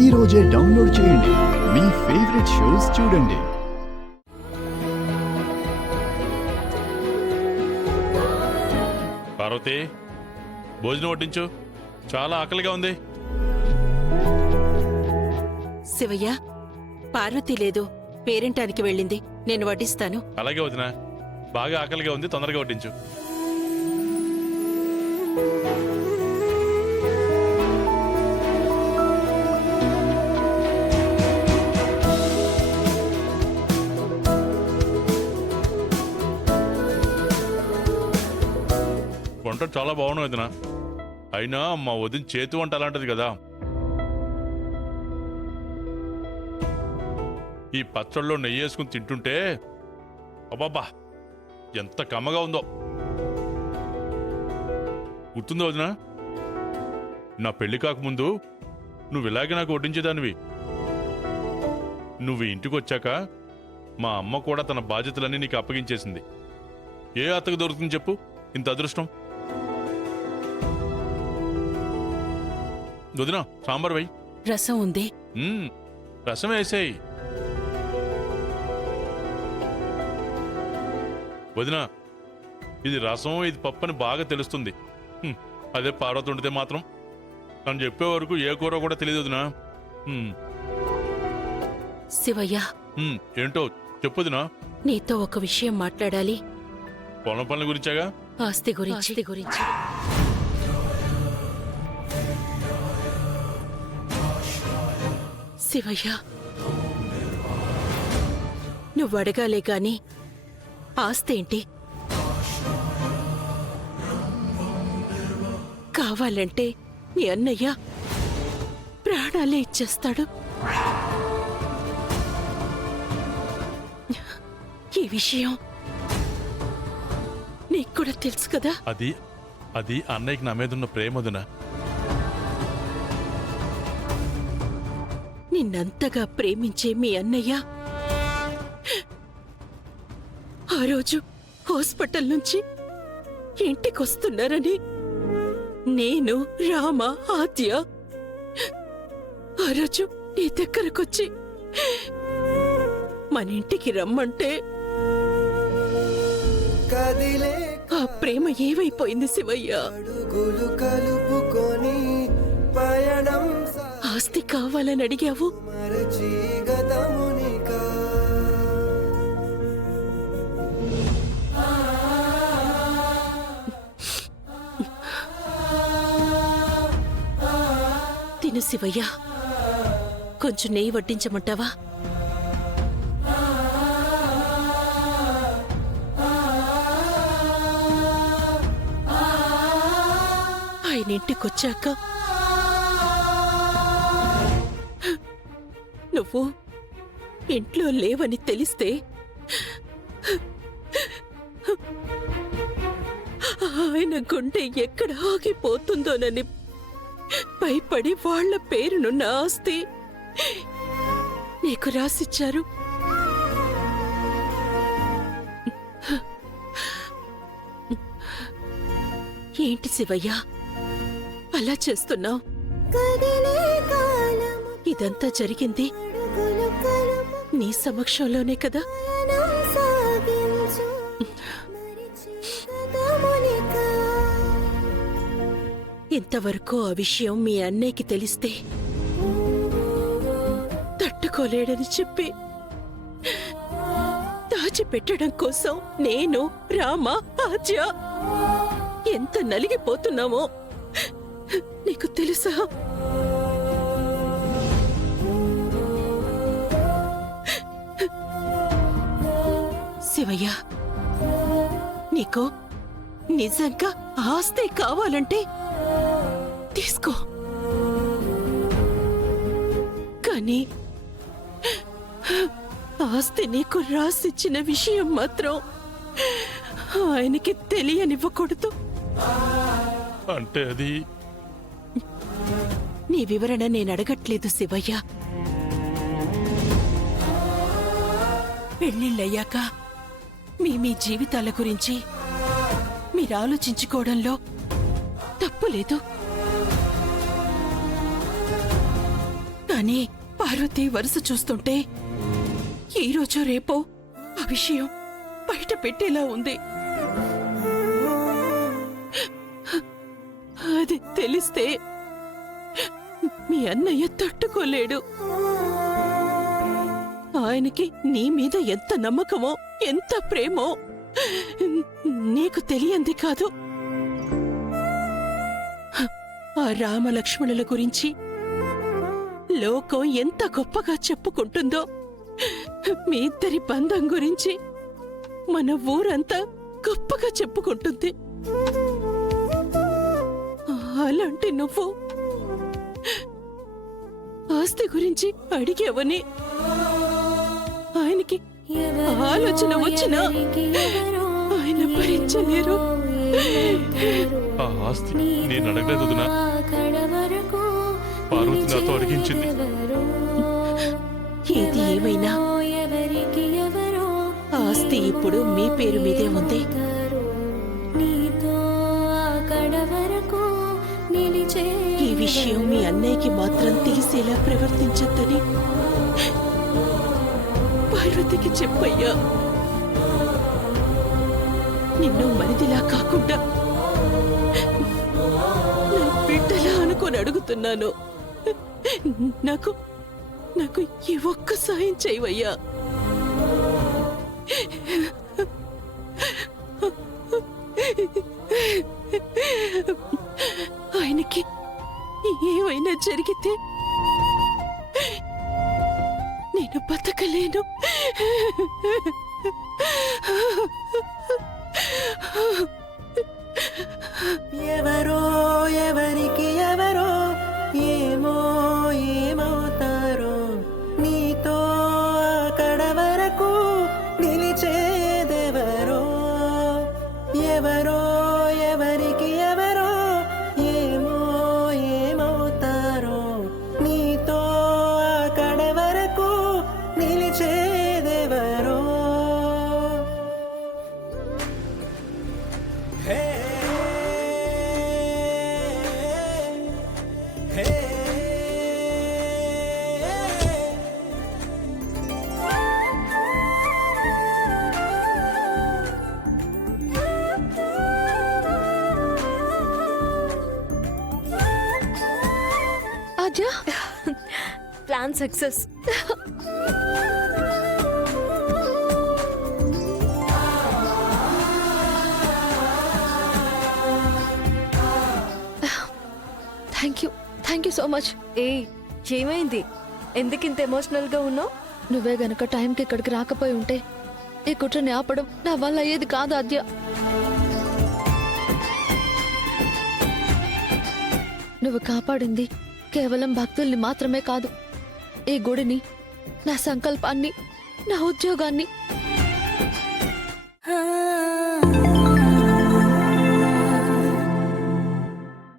ఈ రోజే డౌన్లోడ్ చేయండి. మీ ఫేవరెట్ షోస్ చూడండి. పార్వతి, భోజనం వడ్డించు. చాలా ఆకలిగా ఉంది. శివయ్య, పార్వతి లేదు, పేరింటానికి వెళ్ళింది. నేను వడ్డిస్తాను. అలాగే వదినా, బాగా ఆకలిగా ఉంది, తొందరగా వడ్డించు. వంట చాలా బాగున్నాయి వదినా. అయినా మా వదిన చేతి వంట అలాంటిది కదా. ఈ పచ్చళ్ళలో నెయ్యి వేసుకుని తింటుంటే అబ్బాబ్బా ఎంత కమ్మగా ఉందో. గుర్తుందో వదినా, నా పెళ్లి కాకముందు నువ్వు ఇలాగే నాకు వడ్డించేదానివి. నువ్వు ఇంటికి వచ్చాక మా అమ్మ కూడా తన బాధ్యతలన్నీ నీకు అప్పగించేసింది. ఏ అత్తకు దొరుకుతుంది చెప్పు ఇంత అదృష్టం? వదినా, సాంబార్ వై. రసం ఉంది. రసం వేసేయి వదినా. ఇది రసం, ఇది పప్పు అని బాగా తెలుస్తుంది. అదే పార్వతి ఉండితే మాత్రం తను చెప్పే వరకు ఏ కూర కూడా తెలియదు వదినా. శివయ్య, ఏంటో చెప్పొదినా. నీతో ఒక విషయం మాట్లాడాలి. పొలం పనుల గురించాగా? ఆస్తి గురించి. శివయ్య, నువ్వు అడగాలే గాని ఆస్తేంటి? కావాలంటే మీ అన్నయ్య ప్రాణాలే ఇచ్చేస్తాడు. ఈ విషయం నీకు కూడా తెలుసు కదా. అది అన్నయ్యకి నా మీద ఉన్న ప్రేమదునా. నిన్నంతగా ప్రేమించే మీ అన్నయ్య ఆ రోజు హాస్పిటల్ నుంచి ఇంటికొస్తున్నారని నేను, రామ, ఆద్య ఆ రోజు నీ దగ్గరకొచ్చి మన ఇంటికి రమ్మంటే ఆ ప్రేమ ఏమైపోయింది శివయ్య? ఆస్తి కావాలని అడిగావు, తిను శివయ్య. కొంచెం నెయ్యి వడ్డించమంటావా? ఆయన ఇంటికొచ్చాక నువ్వు ఇంట్లో లేవని తెలిస్తే ఆయన గుండె ఎక్కడ ఆగిపోతుందోనని భయపడి వాళ్ల పేరునున్న ఆస్తి నీకు రాసిచ్చారు. ఏంటి శివయ్య అలా చేస్తున్నావు? ఇదంతా జరిగింది నీ సమక్షంలోనే కదా. ఇంతవరకు ఆ విషయం మీ అన్నయ్యకి తెలిస్తే తట్టుకోలేడని చెప్పి దాచిపెట్టడం కోసం నేను, రామ, ఆద్య ఎంత నలిగిపోతున్నామో నీకు తెలుసా? శివయ్య, నీకు నిజంగా ఆస్తి కావాలంటే తీసుకో, కానీ ఆస్తి నీకు రాసిచ్చిన విషయం మాత్రం ఆయనకి తెలియనివ్వకూడదు. అంటే అది నీ వివరణ నేను అడగట్లేదు శివయ్య. పెళ్ళిళ్ళయ్యాక మీ జీవితాల గురించి మీరు ఆలోచించుకోవడంలో తప్పు లేదు. కానీ పార్వతి వరుస చూస్తుంటే ఈ రోజు రేపో ఆ విషయం బయట పెట్టేలా ఉంది. అది తెలిస్తే మీ అన్నయ్య తట్టుకోలేడు. ఆయనకి నీ మీద ఎంత నమ్మకమో ఎంత ప్రేమో నీకు తెలియంది కాదు. ఆ రామలక్ష్మణుల గురించి లోకం ఎంత గొప్పగా చెప్పుకుంటుందో, మీ ఇద్దరి బంధం గురించి మన ఊరంతా గొప్పగా చెప్పుకుంటుంది. అలాంటి నువ్వు ఆస్తి గురించి అడిగేవని ఆయనకి ఆలోచన వచ్చినా ఆయన భరించలేరు. ఆ ఆస్తి నేను అడగలేదు వదినా. పార్వతి నాతో అడిగించింది. ఏది ఏమైనా ఆస్తి ఇప్పుడు మీ పేరు మీదే ఉంది. ఈ విషయం మీ అన్నయ్యకి మాత్రం తెలిసేలా ప్రవర్తించొద్దని పార్వతికి చెప్పయ్యా. నిన్ను మరిదిలా కాకుండా నా బిడ్డలా అనుకొని అడుగుతున్నాను. నాకు నాకు ఈ ఒక్క సాయం చేయవయ్యా. ఆయనకి ఏమైనా జరిగితే నేను బతకలేను. ఎవరో ఎవరికి ఎవరో ఏమో ఏమవుతారో, నీతో అక్కడ వరకు నిలిచేదెవరో. ఎవరో ఎవరికి ఎవరో ఏమో ఏమవుతారో, నీతో అక్కడ వరకు నిలిచేదెవరో. Hey hey Aadya, plan success. Thank you so much. ఏమైంది? ఎందుకింత ఎమోషనల్ గా ఉన్నావు? నువ్వే గనక టైంకి ఇక్కడికి రాకపోయి ఉంటే ఈ కుట్రని ఆపడం నా వల్ల అయ్యేది కాదు ఆద్య. నువ్వు కాపాడింది కేవలం భక్తుల్ని మాత్రమే కాదు, ఈ గుడిని, నా సంకల్పాన్ని, నా ఉద్యోగాన్ని.